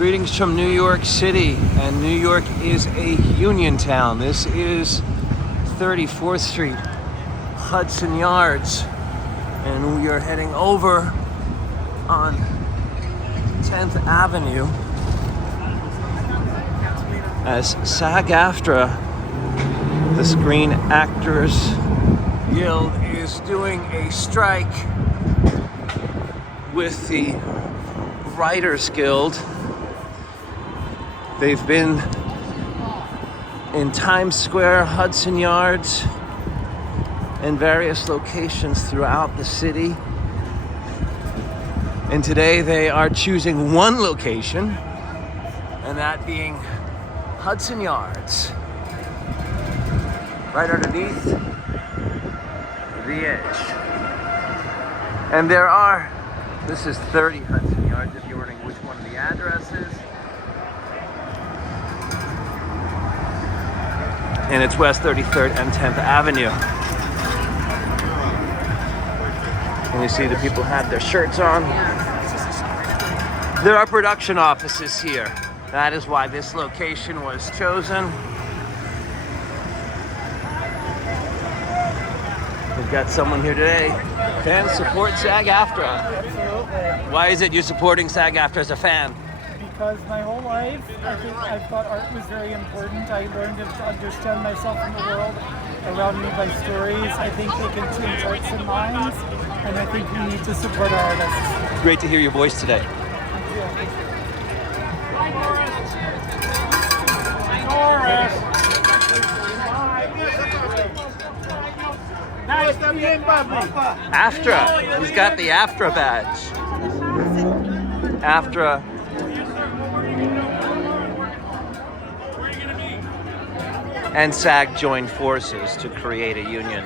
Greetings from New York City, and New York is a union town. This is 34th Street, Hudson Yards, and we are heading over on 10th Avenue as SAG-AFTRA, the Screen Actors Guild, is doing a strike with the Writers Guild. They've been in Times Square, Hudson Yards, and various locations throughout the city. And today they are choosing one location, and that being Hudson Yards, right underneath the edge. And there are, this is 30 Hudson Yards if you're wondering which one of the addresses. And it's West 33rd and 10th Avenue. And you see the people have their shirts on. There are production offices here. That is why this location was chosen. We've got someone here today. Fans support SAG-AFTRA. Absolutely. Why is it you're supporting SAG-AFTRA as a fan? Because my whole life, I thought art was very important. I learned to understand myself in the world around me by stories. I think they can change hearts and minds, and I think we need to support our artists. It's great to hear your voice today. AFTRA. He's got the AFTRA badge. AFTRA. And SAG joined forces to create a union.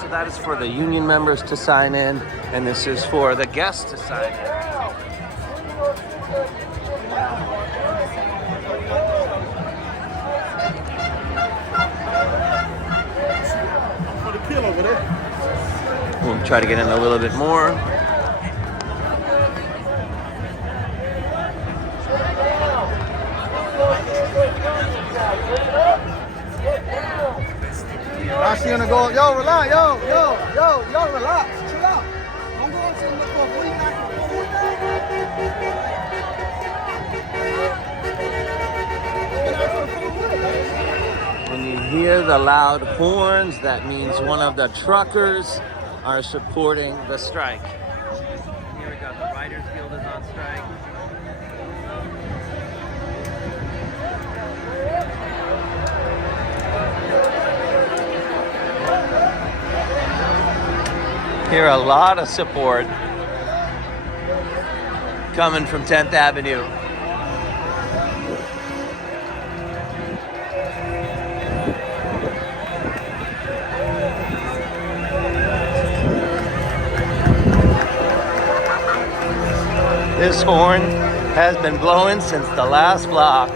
So that is for the union members to sign in, and this is for the guests to sign in. We'll try to get in a little bit more. Now she gonna go, yo, relax, yo, relax, chill out. I'm going to look for free When you hear the loud horns, that means one of the truckers are supporting the strike. Here we go, the Writers Guild is on strike. Hear a lot of support coming from 10th Avenue. This horn has been blowing since the last block.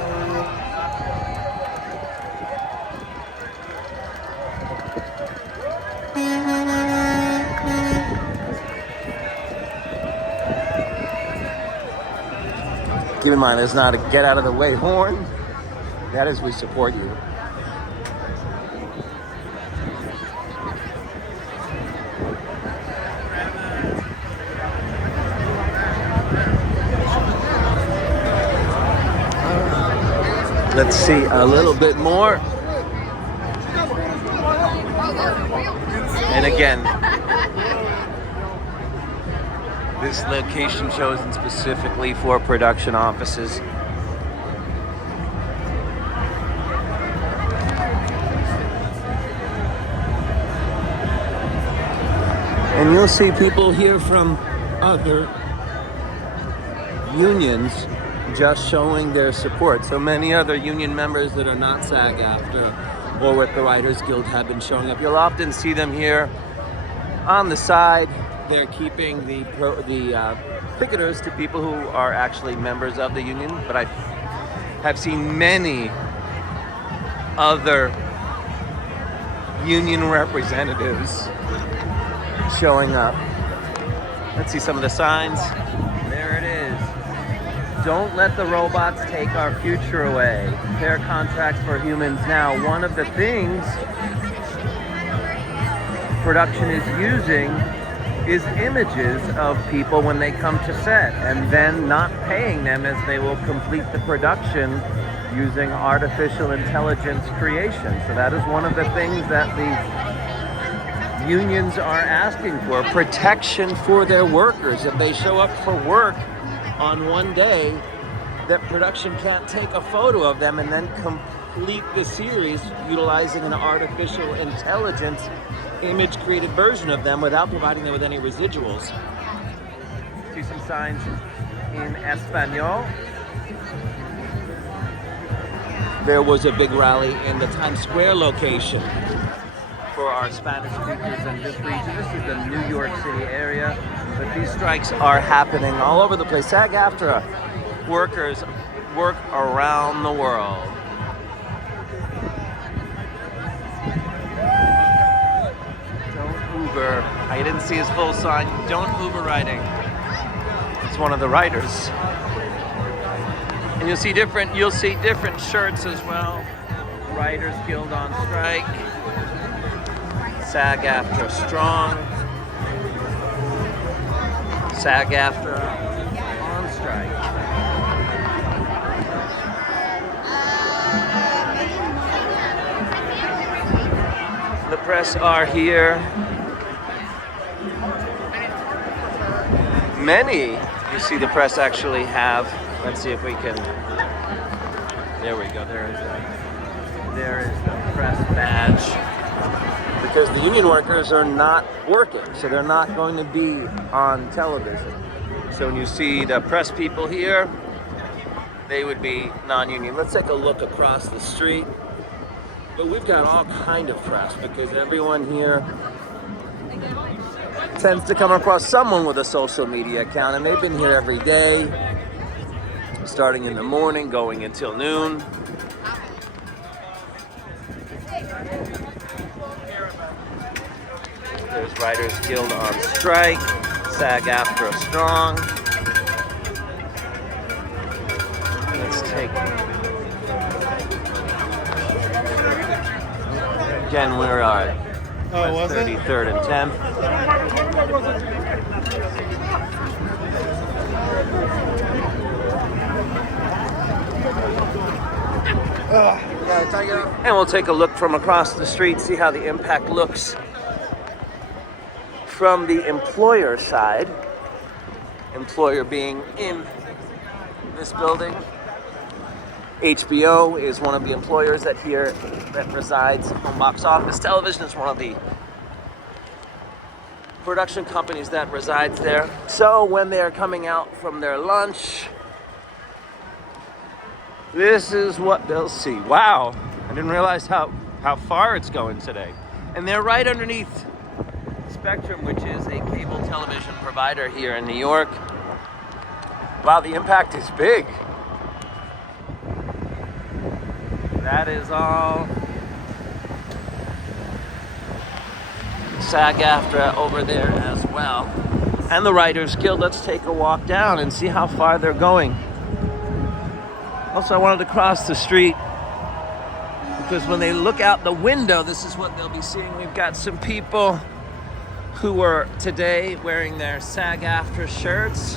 Keep in mind, it's not a get out of the way horn. That is, we support you. Let's see a little bit more. And again, this location chosen specifically for production offices. And you'll see people here from other unions just showing their support. So many other union members that are not SAG-AFTRA or with the Writers Guild have been showing up. You'll often see them here on the side. They're keeping the picketers to people who are actually members of the union, but I have seen many other union representatives showing up. Let's see some of the signs. There it is. Don't let the robots take our future away. Fair contracts for humans now. One of the things production is using is images of people when they come to set, and then not paying them as they will complete the production using artificial intelligence creation. So that is one of the things that the unions are asking for, protection for their workers. If they show up for work on one day, that production can't take a photo of them and then complete the series utilizing an artificial intelligence image created version of them without providing them with any residuals. See some signs in Espanol. There was a big rally in the Times Square location for our Spanish speakers in this region. This is the New York City area, but these strikes are happening all over the place. SAG-AFTRA workers work around the world. I didn't see his full sign. Don't Uber riding. It's one of the writers. And you'll see different shirts as well. Writers Guild on strike. SAG-AFTRA strong. SAG-AFTRA on strike. The press are here. Many, you see the press actually have, let's see if we can, there we go, there is the press badge. Because the union workers are not working, so they're not going to be on television. So when you see the press people here, they would be non-union. Let's take a look across the street. But we've got all kind of press because everyone here tends to come across someone with a social media account, and they've been here every day, starting in the morning, going until noon. There's Writers Guild on strike, SAG-AFTRA strong. Let's take, again, where are we? 33rd and 10th. And we'll take a look from across the street, see how the impact looks from the employer side. Employer being in this building. HBO is one of the employers that resides on Box Office Television. Is one of the production companies that resides there. So when they're coming out from their lunch, this is what they'll see. Wow, I didn't realize how far it's going today. And they're right underneath Spectrum, which is a cable television provider here in New York. Wow, the impact is big. That is all SAG-AFTRA over there as well. And the Writers Guild. Let's take a walk down and see how far they're going. Also, I wanted to cross the street because when they look out the window, this is what they'll be seeing. We've got some people who are today wearing their SAG-AFTRA shirts.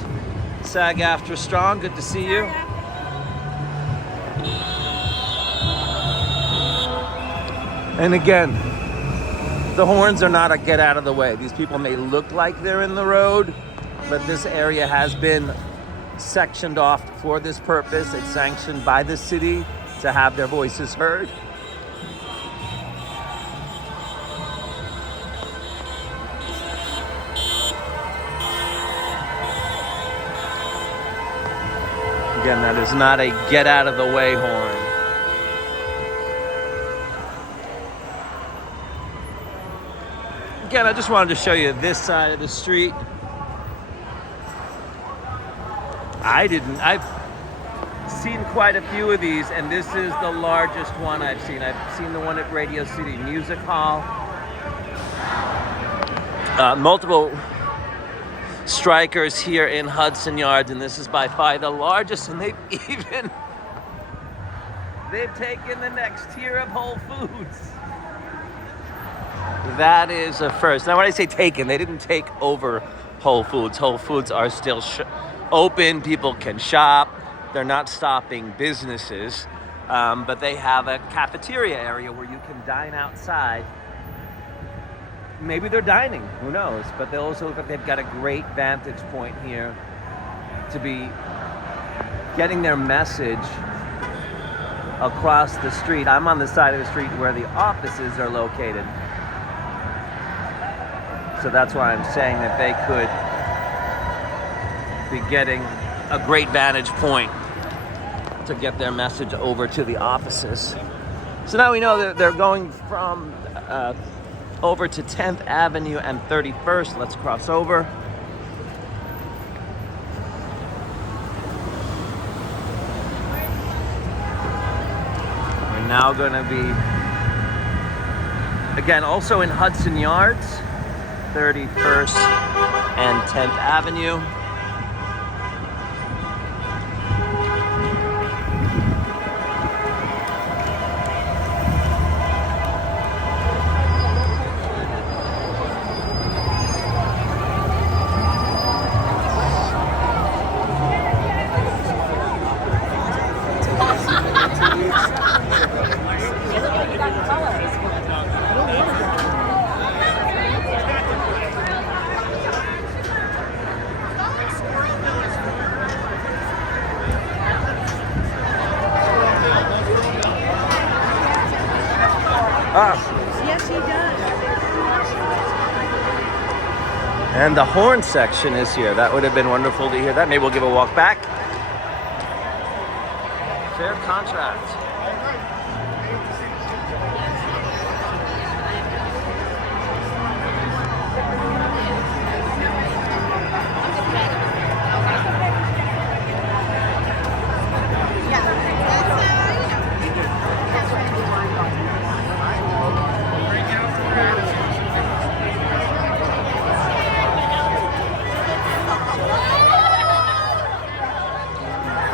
SAG-AFTRA strong, good to see you. And again, the horns are not a get out of the way. These people may look like they're in the road, but this area has been sectioned off for this purpose. It's sanctioned by the city to have their voices heard. Again, that is not a get out of the way horn. Again, I just wanted to show you this side of the street. I've seen quite a few of these, and this is the largest one I've seen. I've seen the one at Radio City Music Hall. Multiple strikers here in Hudson Yards, and this is by far the largest, and they've taken the next tier of Whole Foods. That is a first. Now when I say taken, they didn't take over Whole Foods. Whole Foods are still open, people can shop, they're not stopping businesses, but they have a cafeteria area where you can dine outside. Maybe they're dining, who knows? But they also look like they've got a great vantage point here to be getting their message across the street. I'm on the side of the street where the offices are located. So that's why I'm saying that they could be getting a great vantage point to get their message over to the offices. So now we know that they're going from over to 10th Avenue and 31st. Let's cross over. We're now going to be, again, also in Hudson Yards, 31st and 10th Avenue. Yes, he does. And the horn section is here. That would have been wonderful to hear that. Maybe we'll give a walk back. Fair contract.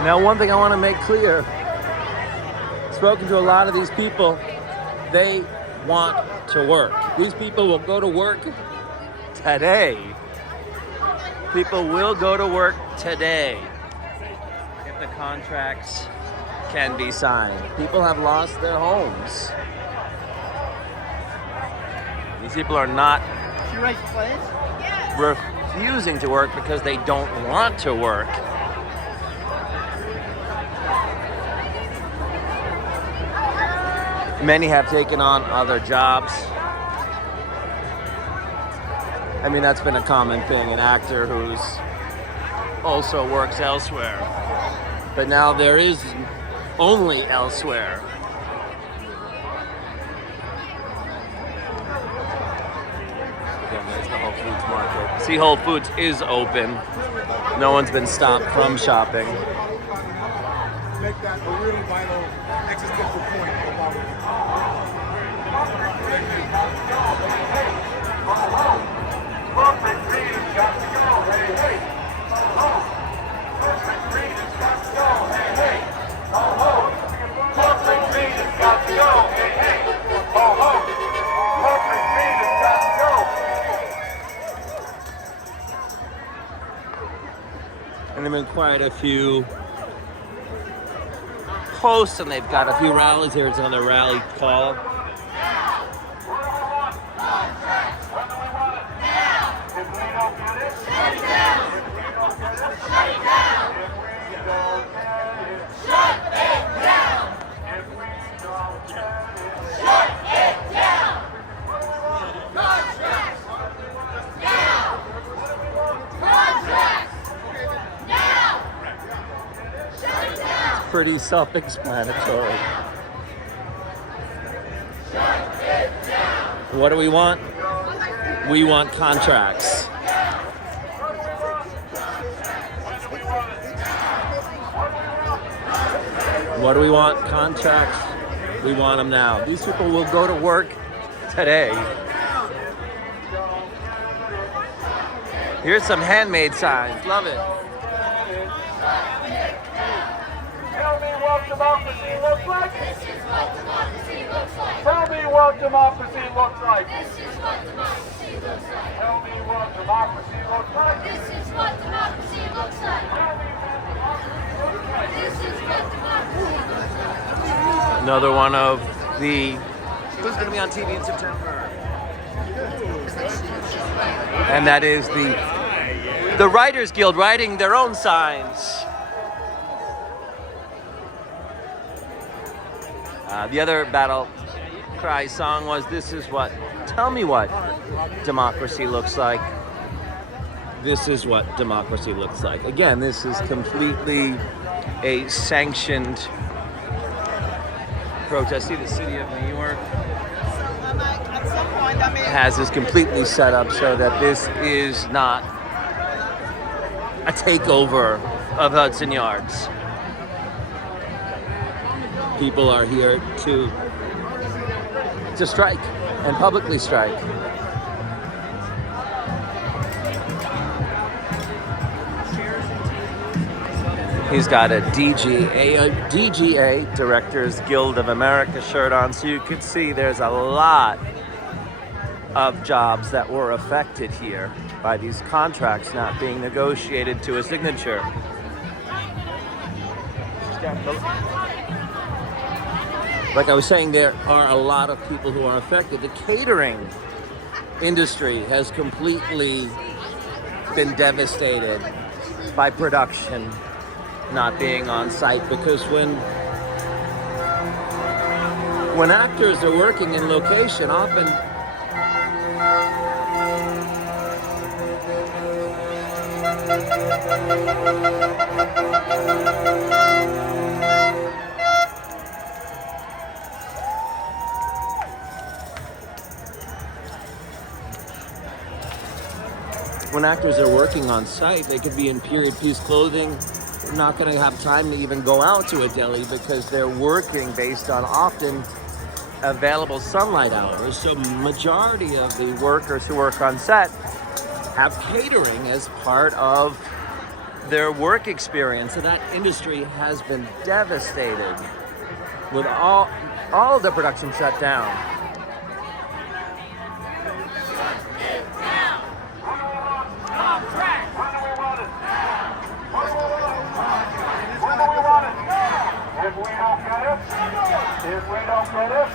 Now, one thing I want to make clear, spoken to a lot of these people, they want to work. These people will go to work today. People will go to work today if the contracts can be signed. People have lost their homes. These people are not refusing to work because they don't want to work. Many have taken on other jobs. I mean, that's been a common thing, an actor who's also works elsewhere. But now there is only elsewhere. Again, there's the Whole Foods market. See, Whole Foods is open. No one's been stopped from shopping. Make that a really vital existential point about And there have been quite a few posts, and they've got a few rallies here. It's another rally call. Pretty self-explanatory. What do we want? We want contracts. What do we want? Contracts. We want them now. These people will go to work today. Here's some handmade signs. Love it. Tell me what democracy looks like. This is what democracy looks like. Tell me what democracy looks like. This is what democracy looks like. Tell me what democracy looks like. This is what democracy looks like. Tell me what democracy looks like. This is what democracy looks like. Another one of the who's going to be on TV in September, and that is the Writers Guild writing their own signs. The other battle cry song was "This is what, tell me what democracy looks like." This is what democracy looks like. Again, this is completely a sanctioned protest. See, the city of New York has this completely set up so that this is not a takeover of Hudson Yards. People are here to strike and publicly strike. He's got a DGA, Directors Guild of America shirt on, so you can see there's a lot of jobs that were affected here by these contracts not being negotiated to a signature. Like I was saying, there are a lot of people who are affected. The catering industry has completely been devastated by production not being on site, because when actors are working in location, often they could be in period piece clothing. They're not going to have time to even go out to a deli because they're working based on often available sunlight hours. So majority of the workers who work on set have catering as part of their work experience. So that industry has been devastated with all of the production shut down. If we don't get it, if we don't get it,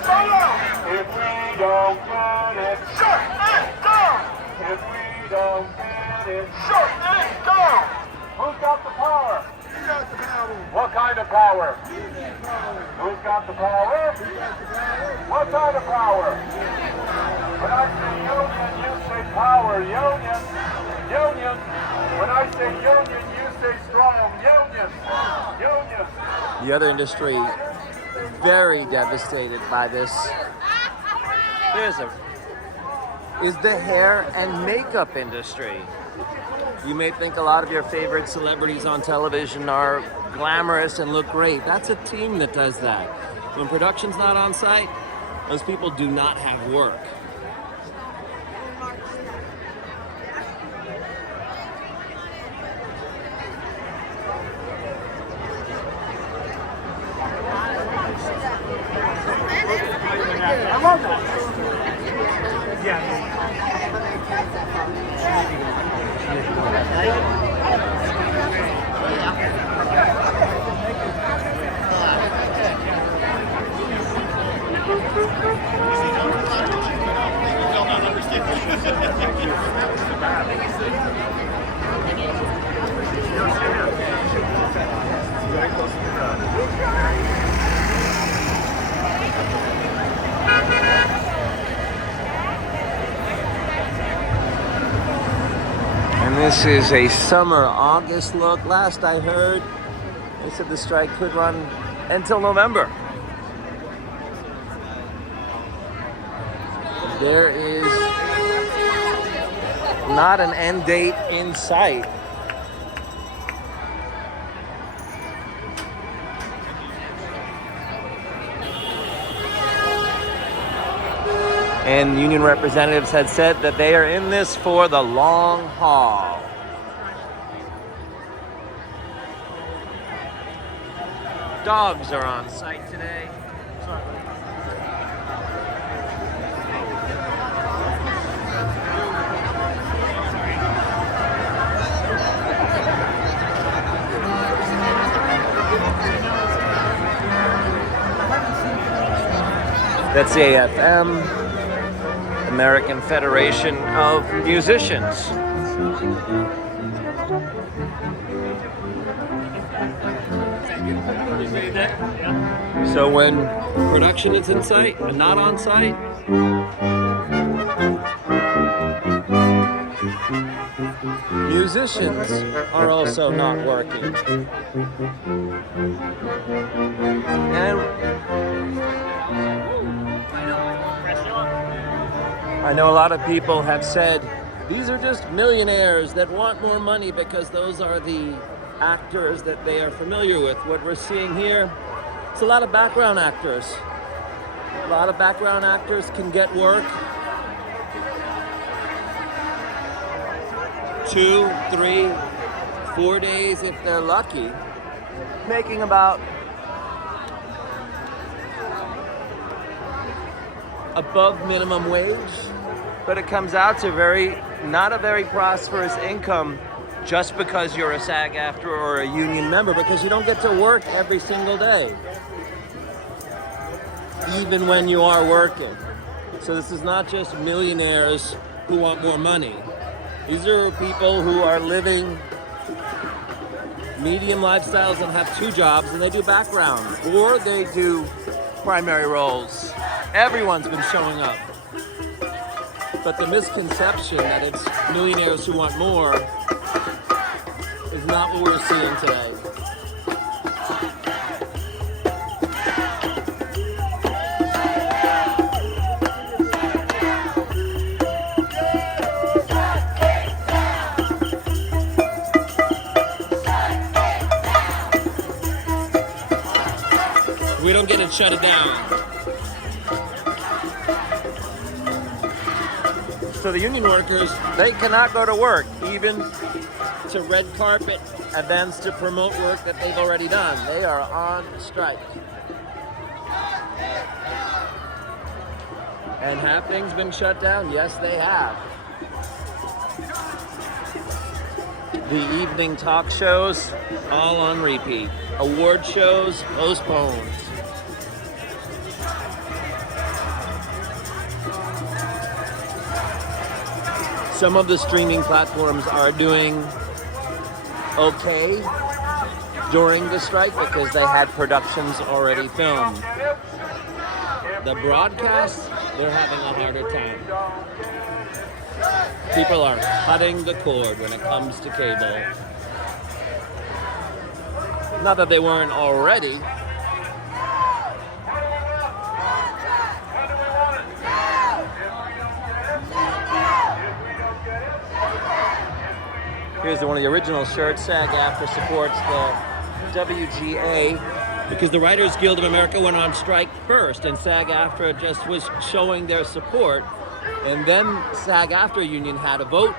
if we don't get it, shut it down. If we don't get it, shut it down. Who's got the power? You got the power. What kind of power? Who's got the power? What kind of power? When I say union, you say power. Union. Union. When I say union, you say strong. Union. Union. The other industry very devastated by this is the hair and makeup industry. You may think a lot of your favorite celebrities on television are glamorous and look great. That's a team that does that. When production's not on site, those people do not have work. I love that. Yeah. And this is a summer August look. Last I heard, they said the strike could run until November. There is not an end date in sight. And union representatives had said that they are in this for the long haul. Dogs are on site today. That's the AFM, American Federation of Musicians. So when production is in sight and not on site, musicians are also not working. And I know a lot of people have said these are just millionaires that want more money because those are the actors that they are familiar with. What we're seeing here, it's a lot of background actors. A lot of background actors can get work 2, 3, 4 days if they're lucky, making about above minimum wage, but it comes out to not a very prosperous income just because you're a SAG-AFTRA or a union member, because you don't get to work every single day, even when you are working. So this is not just millionaires who want more money. These are people who are living medium lifestyles and have 2 jobs, and they do background or they do primary roles. Everyone's been showing up. But the misconception that it's millionaires who want more is not what we're seeing today. We don't get it shut it down. So the union workers, they cannot go to work, even to red carpet events to promote work that they've already done. They are on strike. And have things been shut down? Yes, they have. The evening talk shows, all on repeat. Award shows, postponed. Some of the streaming platforms are doing okay during the strike because they had productions already filmed. The broadcasts, they're having a harder time. People are cutting the cord when it comes to cable. Not that they weren't already. Here's one of the original shirts. SAG-AFTRA supports the WGA because the Writers Guild of America went on strike first, and SAG-AFTRA just was showing their support. And then SAG-AFTRA union had a vote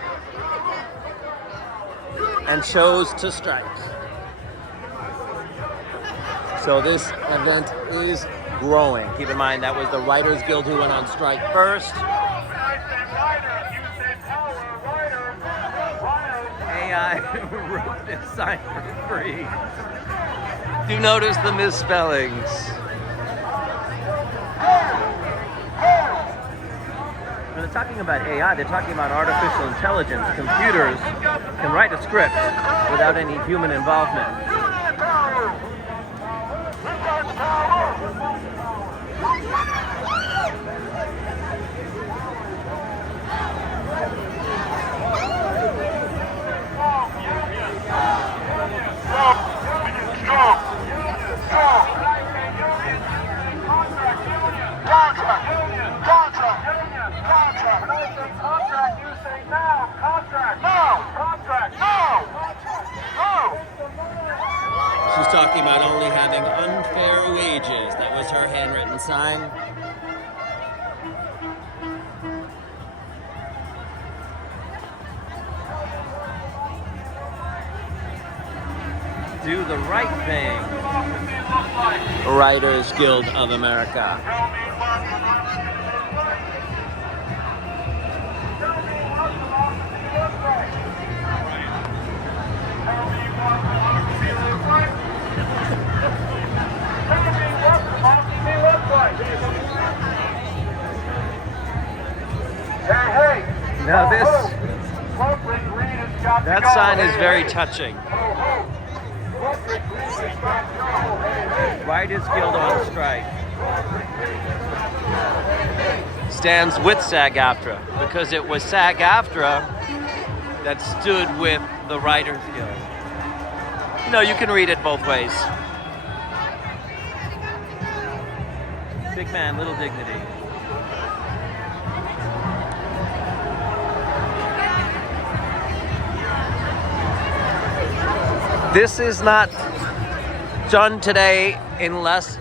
and chose to strike. So this event is growing. Keep in mind that was the Writers Guild who went on strike first. AI wrote this sign for free. Do notice the misspellings. When they're talking about AI, they're talking about artificial intelligence. Computers can write a script without any human involvement. She's talking about only having unfair wages. That was her handwritten sign. Do the Right Thing. Writers Guild of America. Now that sign is very touching. Writers Guild on strike. Stands with SAG-AFTRA because it was SAG-AFTRA that stood with the Writers Guild. You know, you can read it both ways. Big man, little dignity. This is not done today unless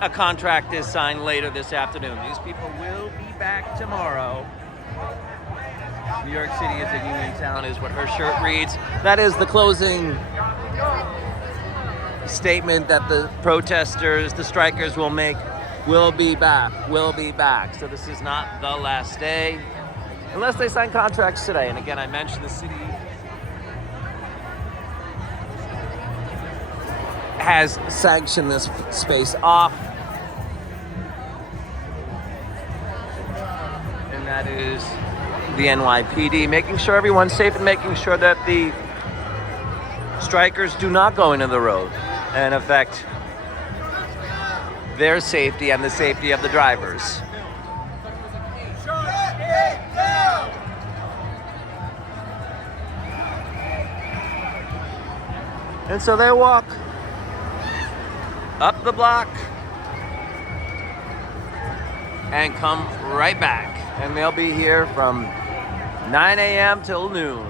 a contract is signed later this afternoon. These people will be back tomorrow. New York City is a union town, is what her shirt reads. That is the closing statement that the protesters, the strikers will make. We'll be back, we'll be back. So this is not the last day, unless they sign contracts today. And again, I mentioned the city has sanctioned this space off. And that is the NYPD, making sure everyone's safe and making sure that the strikers do not go into the road and affect their safety and the safety of the drivers. And so they walk up the block and come right back. And they'll be here from 9 a.m. till noon.